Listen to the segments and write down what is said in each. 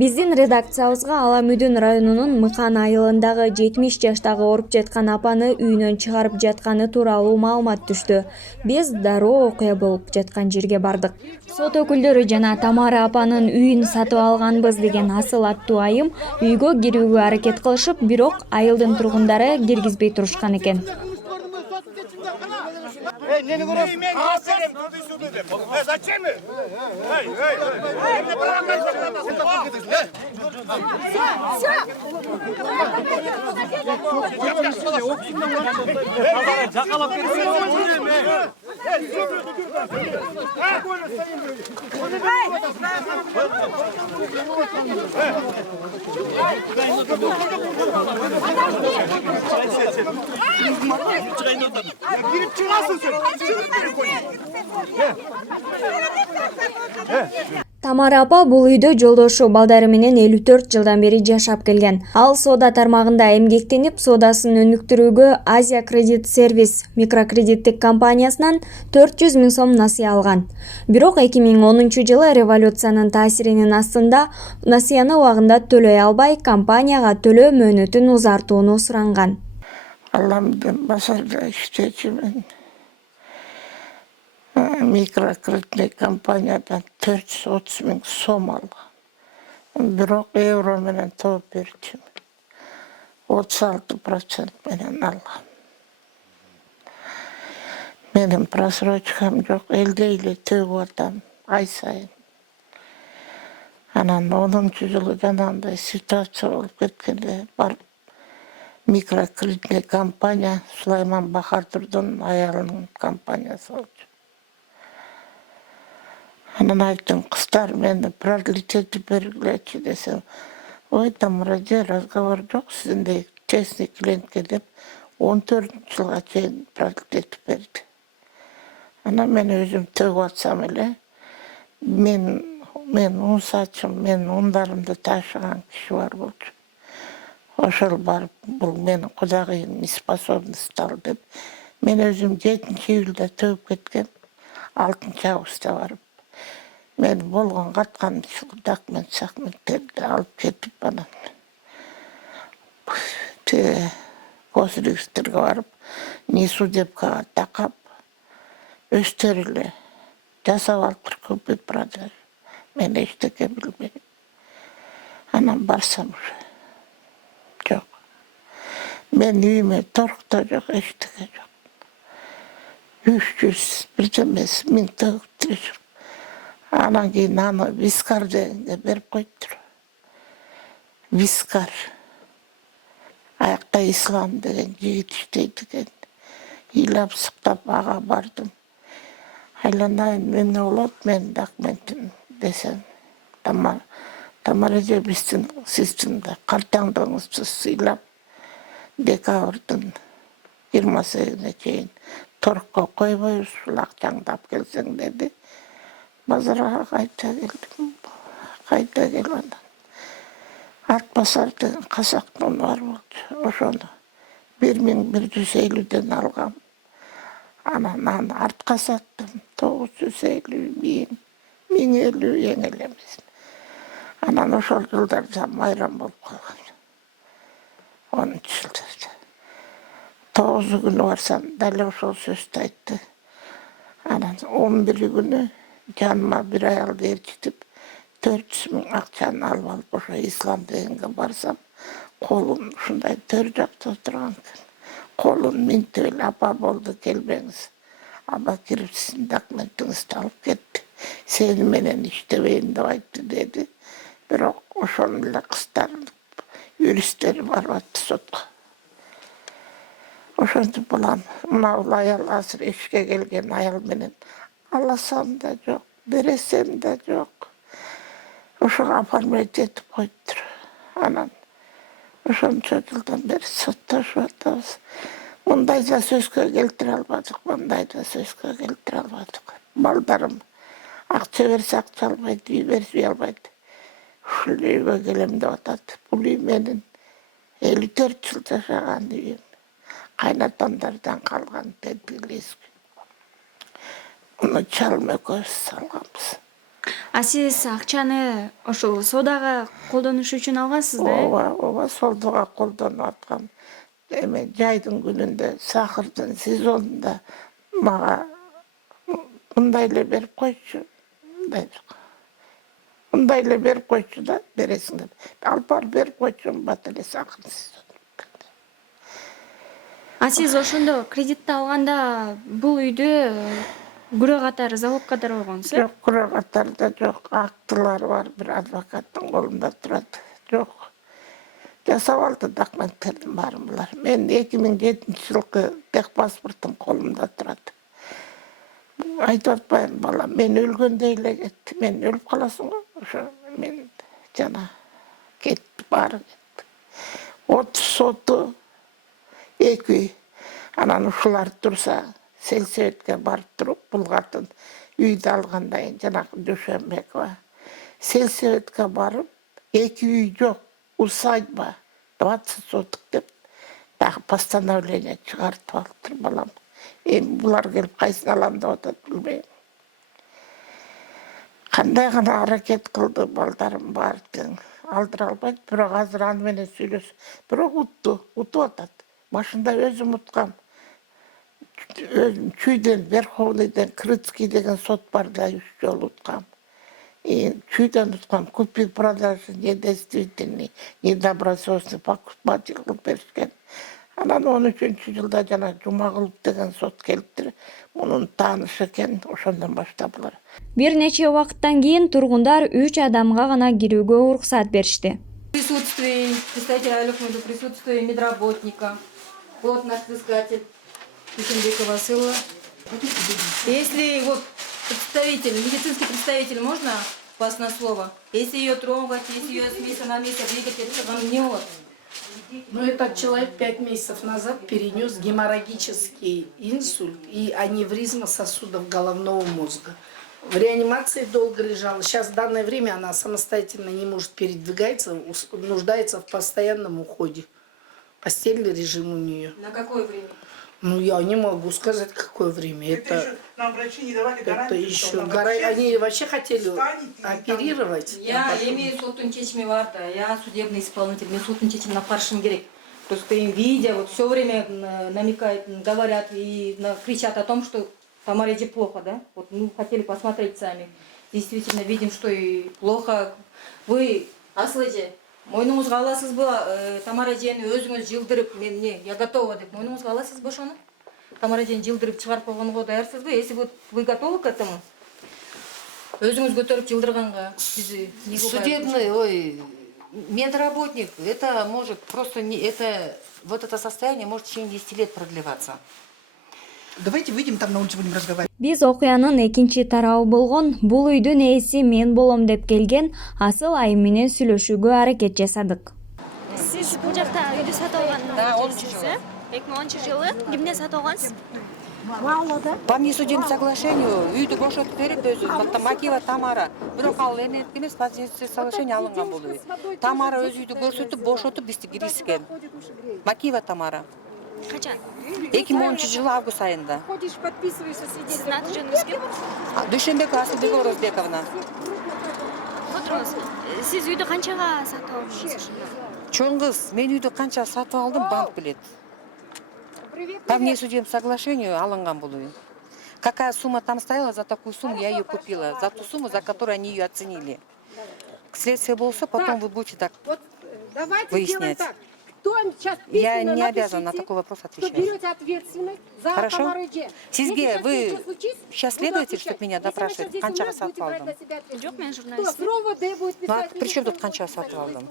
Биздин редакциябызга Ала Мүдүн районунун Мыкан айылындагы 70 жаштагы ооруп жаткан апаны үйүнөн чыгарып жатканы тууралуу маалымат түштү. Биз дароо окуя болуп жаткан жерге бардык. Сот өкүлдөрү жана Тамара апанын үйүн сатып алганбыз деген асыл аттуу айым үйгө кирүүгө аракет кылышып, бирок айылдын тургундары киргизбей турушкан экен. Нени көрөсүң? Кагаз берем, сөйдү. Зачем? Жакалап Girip çıkmasın sen. Тамара апа бул үйдө жолдошу балдары менен 54 жылдан бери жашап келген. Ал соода тармагында эмгектенип, соодасын өнүктүрүүгө Азия Кредит Сервис микрокредиттик компаниясынан 400 000 сом насыя алган. Бирок 2010 жылы революциянын таасиринин астында насыяны убагында төлөй албай, компанияга төлөө мөөнөтүн узартууну суранган. Allah'ımdan basarda işçimin mikrokredit kampanyadan 430 000 som aldı. Bирок euro menen topop berdim. 36% menen algam. Menin prasrochkam jok, eldeyle tögüp atam ay sayın. Anan 10. жылы жанагындай ситуация болуп кеткенде барып микрокредитный компания Сулайман Бахардурдун аялынын компаниясы болчу. Анан айттым, кыздар мени продлить бергилечи десем, ой Тамара, разговор жок, сиздей честный клиентке деп 14 жылга чейин продлить берди. Анан мен өзүм төгүп атсам эле, мен un сачым, мен ундарымды ташыган киши бар болчу. Ошол барып, бул менин кудагыйым неспособность ал деп, мен өзүм 7-июлда төгүп кеткен, 6-августта барып, мен болгон каткан документтерди алып кетип, анан госрегистрге барып, несудебкага такап, өздөрү эле жасап алыптыр купить продажа. Мен эчтеке билбейм. Анан барсам уже жок. Мен үйүмө торкто жок, эчтеке жок. 300 бирдемес миң төгүптүр. Анан кийин аны Вискар дегенге берип коюптур. Вискар. Аякта Ислам деген жигит иштейт экен. Ыйлап сыктап ага бардым. Айланайын, эмне болот менин документим десем, Тамара же сиздин картаңдыгыңызды сыйлап, декабрдын 28-ине чейин торкко койбойбуз, акчаңды алып келсең деди. Базарга кайта келдим. Кайта келип анан Атбасар деген казактын уну бар болчу. Ошону 1150ден алгам. Анан аны артка саттым. 950, 1050 эң элемес. Анан ошол жылдарда майрам болуп калган. 10 жылдарда. 9 күнү барсам, дал ошол сөздү айтты. Анан 11 күнү жаныма бир аялды ээрчитип, 400 000 акчаны алып алып, ошо Ислам дегенге барсам, колун ушундай төр жакта отурган экен. Колун минтип эле, апа болду, келбеңиз. Апа кирип сиздин документиңизди алып кетти. Сени менен иштебейм деп айтты деди. Бирок ошону эле кыздар юристтери барып атты сотко. Ошентип булам, мына аял азыр эшикке келген аял менен аласам да жок, бересем да жок. Ошого оформлять этип коюптур. Анан ошончо жылдан бери соттошуп атабыз. Мындай да сөзгө келтире албадык, мындай да сөзгө келтире албадык. Балдарым акча берсе акча албайт, үй берсе албайт. Ушул үйгө келем деп атат. Бул үй менин 54 жыл жашаган үйүм. Кайнатамдардан калган тетиглеск. Уну чалым экөөбүз салганбыз. А сиз акчаны ошол соодага колдонуш үчүн алгансыз да? Ооба, солдуга колдонуп аткам. Эме жайдын күнүндө, сахырдын сезонунда мага мындай эле берип койчу. Мындай эле берип койчу да, бересиңер. Алып барып берип койчу, бат эле сахырдын сезону. А сиз ошондо кредитти алганда бул үйдө күрө катары, залог катары койгонсуз, э? Жок, күрө катарда жок, актылар бар, бир адвокаттын колунда турат. Жок. Жасап алды документтердин баарын булар. Мен 2007-жылкы техпаспортум колумда турат. Айтып атпайм, балам, мен өлгөндөй эле кетти. Мен өлүп каласың го, ошо мен жана кетти, баары кетти. Соту 2 үй. Анан ушулар турса, сельсоветке барып туруп, бул катын үйдү алгандан кийин жанагы Дүйшөнбекова. Сельсоветке барып, 2 үй жок, усадьба, 20 соток деп, дагы постановление чыгартып алыптыр, балам. Эми булар келип кайсын алам деп атат, билбейм. Кандай гана аракет кылды, балдарым баары тең алдыра албайт, бирок азыр аны менен сүйлөш. Бирок утуп атат. Машында өзүм уткам. Өзүм Чүйдөн, Верховныйден, Крыцкий деген сот бар да, 3 жолу уткам. Чүйдөн уткам, купи-продажи недействительный, недобросовестный, покупатель кылып беришкен. Анан 13-жылда жана Жумагулов деген сот келиптир. Мунун таанышы экен, ошондон баштап булар. Бир нече убакыттан кийин тургундар 3 адамга гана кирүүгө уруксат беришти. Присутствие представителя Айлыкмыда, присутствие медработника. Вот наш взыскатель Дүйшөнбекова Сыла. Если вот представитель, медицинский представитель, можно вас на слово? Если ее трогать, если ее с места на место двигать, это вам не вот. Но этот человек 5 месяцев назад перенес геморрагический инсульт и аневризма сосудов головного мозга. В реанимации долго лежала. Сейчас в данное время она самостоятельно не может передвигаться, нуждается в постоянном уходе. Постельный режим у нее. На какое время? Ну, я не могу сказать, какое время. Это нам врачи не давали гарантии, еще они вообще хотели оперировать. Я имею соттун чечими бар да, я судебный исполнитель, мне соттун чечимине каршым керек. Просто им видя, вот все время намекают, говорят и кричат о том, что Тамареде плохо, да? Вот мы хотели посмотреть сами. Действительно видим, что и плохо. Вы, Аслыже, мойнуңузга аласыз бы Тамаредени өзүңүз жылдырып, мен не, я готова деп, мойнуңузга аласыз бы ошону? Тамаредени жылдырып чыгарып койгонго даярсыз бы? Если вы готовы к этому? Өзүңүз көтөрүп жылдырганга сиз Судебный, медработник, это может просто не, это вот это состояние может в течение 10 лет продлеваться. Давайте выйдем там на улицу, будем разговаривать. Биз окуянын экинчи тарабы болгон бул үйдүн ээси мен болом деп келген Асыл айым менен сүйлөшүүгө аракет жасадык. Siz bu жақта үйді сатып алған Да, 10-ші жылы. 2010 жылы кімнен сатып алғансыз? По внесудебному соглашению үйдү бошотуп берет өзү. Макеева Тамара. Бирок ал эмес эмес, по внесудебному соглашению алынган бул үй. Тамара өз үйдү көрсөтүп, бошотуп бизди киргизген. Макеева Тамара. Қачан? 2010 жылы август айында. Сіздің аты жөніңіз кім? Дүйшөнбекова Асылбек Оразбековна. Отырыңыз. Сіз үйді қаншаға сатып алдыңыз? Чоң кыз, мен үйдү канча сатып алдым, банк билет. По внесудебному соглашению алынган бул үй. Какая сумма там стояла, за такую сумму я ее купила. За ту сумму, за которую они ее оценили. Следствие болса, потом вы будете так выяснять. Я не обязана на такой вопрос отвечать. Берете ответственность за Хорошо? Сизге, Если вы что случится, сейчас следователь, чтобы меня допрашивать? Канчага сатып алдым. Жоқ, мен то журналист. СРОВД будет Ну а писать. при чем тут канчага сатып алдым?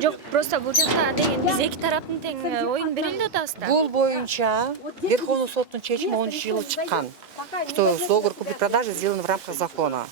Жоқ, просто бұл жақта деген біз екі тараптың тең ойын берілді отасыздар. Бул боюнча Верховный соттун чечими 10 жылы чыккан, что договор купли-продажи сделан в рамках закона.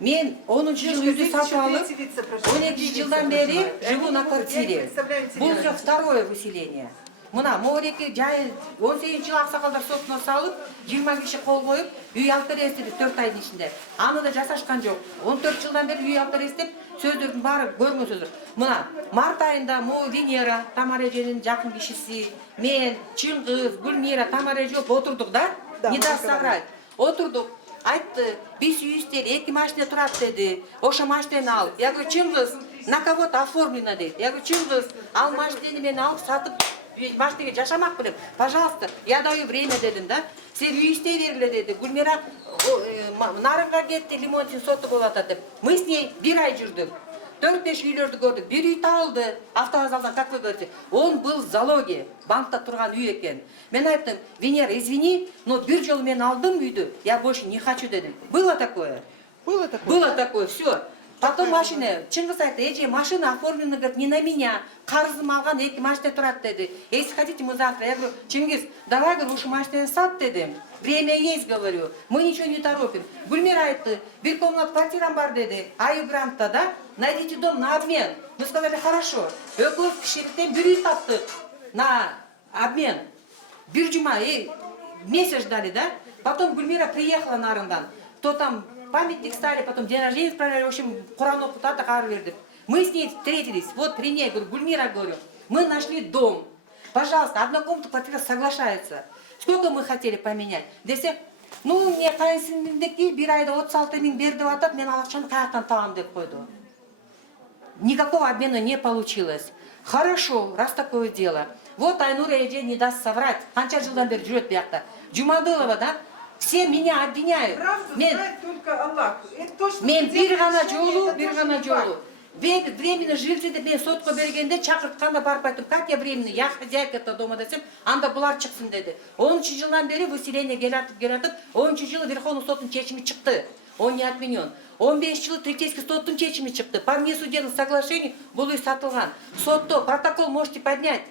Мен 10 жыл үйдү сатып алып, 12 жылдан бери живу на квартире. Бул уже второе выселение. Мына Мореке жай 18 жыл аксакалдар сотуна салып, 20 киши кол коюп, үй алып бересиз деп 4 айдын ичинде. Аны да жасашкан жок. 14 жылдан бери үй алып бересиз деп сөздөрдүн баары көргөнсүздөр. Мына март айында Венера Тамареженин жакын кишиси, мен, Чыңгыз, Гүлмира Тамареже отырдук да? Не даст соврать. Отурдук. Айтты, биз үйүбүздө 2 машина турат деди. Ошо машинаны ал. Я говорю, Чыңгыз, на кого-то оформлено деди. Я говорю, Чыңгыз, ал машинаны мен алып сатып машинеге жашамак белем. Пожалуйста, я даю время дедим, да. Сен үй истей бергиле деди. Гүлмира нарынга кетти, Лимонтин соту болуп атат деп. Мы с ней 1 ай жүрдүк. 4-5 үйлөрдү көрдүк. Бир үй табылды. Автовокзалдан как вы говорите? Он был в залоге. Банкта турган үй экен. Мен айттым, Венера, извини, но бир жолу мен алдым үйдү. Я больше не хочу дедим. Было такое? Было такое? Было такое, все. Потом машина, Чыңгыз айтты, эже, машина оформлена, говорит, не на меня. Карызым алган 2 машина турат деди. Если хотите, мы завтра. Я говорю, Чыңгыз, давай, говорю, уж машинаны сат дедим. Время есть, говорю. Мы ничего не торопим. Гүлмира айтты, бир комнат квартирам бар деди. Аю грантта, да? Найдите дом на обмен. Мы сказали, хорошо. Экөөбүз кишиликтен бир үй таптык на обмен. Бир жума, месяц ждали, да? Потом Гүлмира приехала Нарындан. То там памятник ставили, потом день рождения справляли, в общем, Куран окутат, ары бердик. Мы с ней встретились, вот при ней, говорю, Гүлмира, говорю, мы нашли дом. Пожалуйста, одна комната, квартира соглашается. Сколько мы хотели поменять? Десе, ну, мне кайынсиңдики 1 айда 36 миң бер деп атат, мен ал акчаны каяктан табам деп койду. Никакого обмена не получилось. Хорошо, раз такое дело. Вот Айнура эже не даст соврать. Канча жылдан бери жүрөт биякта. Жумадылова, да? Все меня обвиняют. Мен бир гана жолу. Временно жильцы деп мен сотко бергенде чакыртканда барып айттым, как я временно, я хозяйка этого дома десем, анда булар чыксын деди. 10 жылдан бери выселение келатып, 10 жылы Верховный соттун чечими чыкты. Он не отменен. 15 жылы Третейский соттун чечими чыкты. По внесудебному соглашению бул үй сатылган. Сотто протокол можете поднять.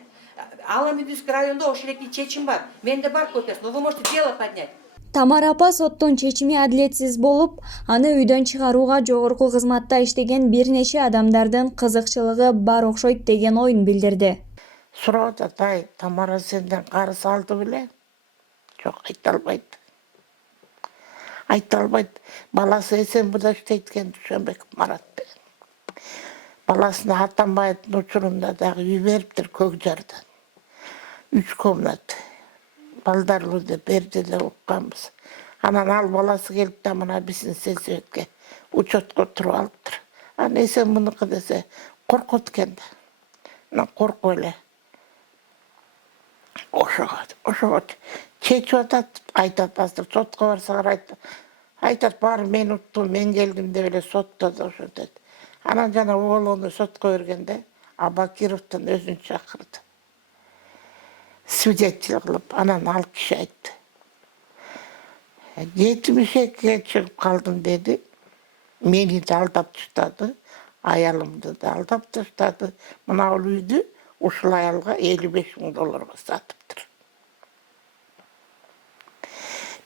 Аламединский районда ошелеки чечим бар. Менде бар копиясы, но вы можете дело поднять. Тамара апа соттун чечими адилетсиз болуп, аны үйдөн чыгарууга жогорку кызматта иштеген бир нече адамдардын кызыкчылыгы бар окшойт деген оюн билдирди. Суроод атай, Тамара сенден карыз алды беле? Жок, айта албайт. Айта албайт. Баласы эсен буда иштейт экен Дүйшөнбеков Марат деген. Баласына Атамбаевдин учурунда дагы үй бериптир Көкжардан. 3 комнат. Балдарлуу деп берди деп укканбыз. Анан ал баласы келип да мына биздин сельсоветке учетко туруп алыптыр. Анан эсен мунуку десе коркот экен да. Анан коркуп эле. Ошого чечип атат, айтат азыр сотко барсаңар айтат баары мен уттум, мен келдим деп эле соттоду ошо дейт. Анан жана оголону сотко бергенде Абакировдун өзүн чакырды. Свидетель кылып, анан ал киши айтты. 72-ге чыгып калдым деди. Мени да алдап таштады, аялымды да алдап таштады. Мына үйдү ушул аялга $55,000 сатыптыр.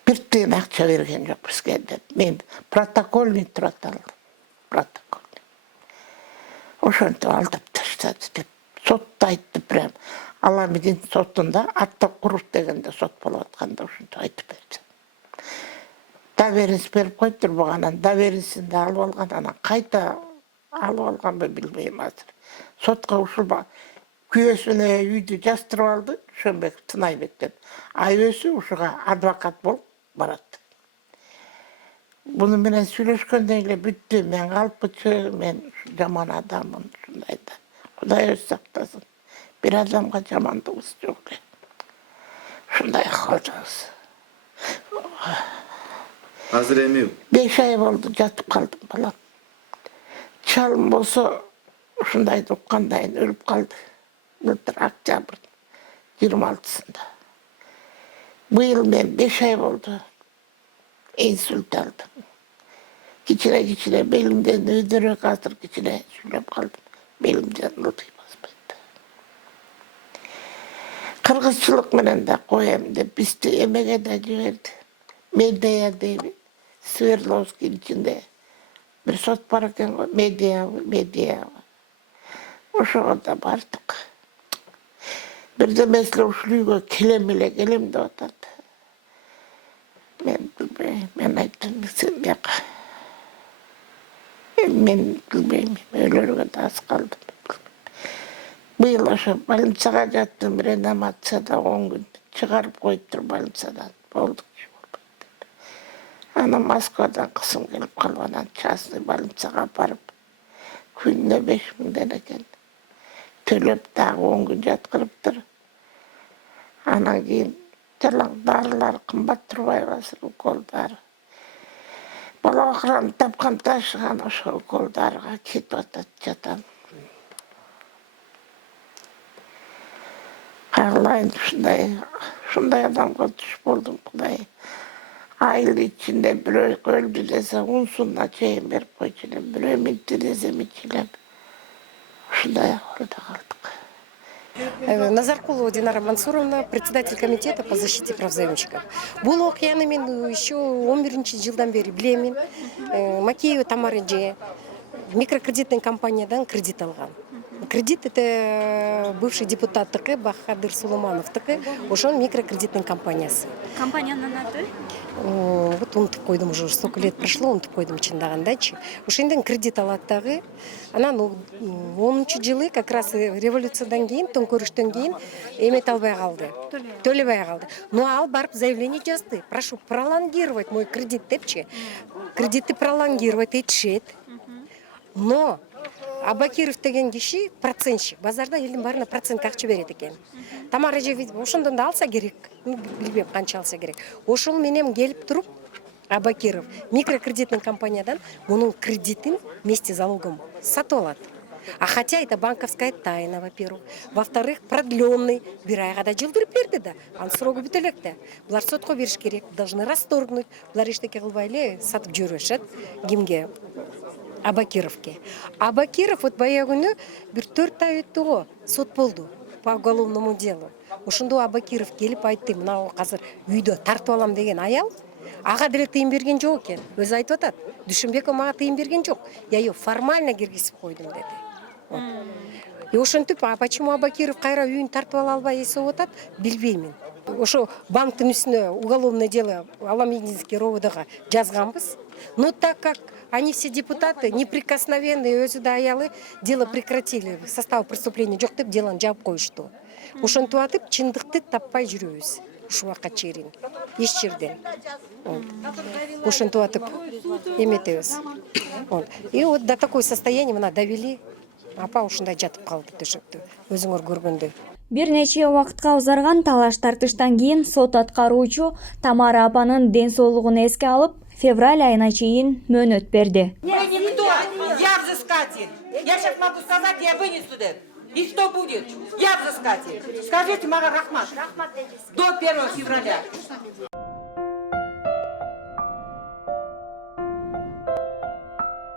Бир тыйын акча берген жок бизге деп. Мен протокольный турат алдым. Протокольный. Ошентип алдап таштады деп. Сотто айтты прям. Аламедин сотунда атта куруп дегенде сот болуп атканда ошентип айтып берди. Доверенность берип коюптур буга, доверенностьун да алып алган, анан кайта алып алганбы билбейм азыр. Сотко ушул күйөөсүнө үйдү жастырып алды, Дүйшөнбеков Тынайбек деп. Айөөсү ушуга адвокат болуп барат. Буну менен сүйлөшкөндөн эле бүттү. Мен калпычы, мен жаман адаммын, ушундай да. Кудай өзү сактасын. Bir adamga жамандыгыбыз жок. Ушундай акыбалдабыз. Азыр эми 5 ай болду жатып калдым балам. Чалым болсо ушундайды уккандайын өлүп калды. Былтыр октябрь 26-сында. Быйыл мен 5 ай болду. Инсульт алдым. Кичине белимден өйдөрөк азыр кичине сүйлөп калдым. Белимден ылдый баспайт. Кыргызчылык менен да коем деп бизди эмеге да жиберди. Медиа дейби. Свердловский ичинде бир сот бар экен го, медиа. Ошого да бардык. Бирде меселе ушул үйгө келем деп атат. Мен билбейм, мен айттым, сен жака. Мен билбейм, өлөргө да аз калдым. Быйыл ошо больницага жаттым, реанимацияда 10 күн чыгарып коюптур больницадан. Болдук. Ана Москвадан қысым келіп қалғанан частный больницаға барып, күніне 5000 екен. Төлеп тағы 10 күн жатқырып тұр. Анан кейін жалаң дарылар қымбат тұрбай басыр, уколдары. Бала ақыраны тапқан ташыған ошо уколдарға кетіп атат жатам. Қағылайын шундай адамға түш болдым, Құдай. Айыл içinde bir öldü dese unsunla çayın bir koçine, bir mitti dese miçilem. Şunday oldu kaldık. Назаркулова Динара Мансуровна, председатель комитета по защите прав заемщиков. Бұл оқияны мен еще 11 жылдан бері білемін. Макеева Тамара Же микрокредитный компаниядан кредит алған. Кредит это бывший депутат ТК Бахадыр Сулайманов ТК, ошон микрокредитный компаниясы. Компанияның аты? Вот унутуп койдум, уже столько лет прошло, унутуп койдум чындагандачы. Ошондон кредит алат дагы. Анан 10 жылы как раз революциядан кийин, төңкөрүштөн кийин эмет албай калды. Төлөбөй калды. Но ал барып заявление жазды. Прошу пролонгировать мой кредит депчи. Кредитти пролонгировать этишет. Но Абакиров деген киши процентщик. Базарда элдин баарына процент акча берет экен. Тамара же ошондон да алса керек. Билбейм канча алса керек. Ошол менен келип туруп Абакиров микрокредитный компаниядан мунун кредитин вместе с залогом сатып алат. А хотя это банковская тайна, во-первых. Во-вторых, продленный. Bir ayga da жылдырып берди да. Анын срогу бүтө элек да. Булар сотко бериш керек, должны расторгнуть. Булар эчтеке кылбай эле сатып жүрүшөт. Кимге? Абакировке. Абакиров вот баягы күнү бир 4 ай өттү го, сот болду по уголовному делу. Ошондо Абакиров келип айтты, мына азыр үйдө тартып алам деген аял, ага деле тыйын берген жок экен. Өзү айтып атат. Дүшүнбеков мага тыйын берген жок. Я ее формально киргизип койдум деди. И ошентип, а почему Абакиров кайра үйүн тартып ала албай эсеп атат, билбеймин. Ошо банктын үстүнө уголовное дело Аламединский РОВДга жазганбыз. Но так как они все депутаты неприкосновенные, өзү да аялы дело прекратили, состав преступления жок деп делону жаап коюшту. Ошентип атып чындыкты таппай жүрөбүз. Ушу убакка чейин эч жерден. Ошентип атып эметебиз. И вот до такое состояние мына довели. Апа ушундай жатып калды төшөктө. Өзүңөр көргөндөй. Бир нече убакытка узарган талаш-тартыштан кийин сот аткаруучу Тамара апанын ден соолугун эске алып, февраль айына чейин мөөнөт берди. Вы никто, я взыскатель. Я сейчас могу сказать, я вынесу это. И что будет? Я взыскатель. Скажите, Мара Рахмат, до 1 февраля.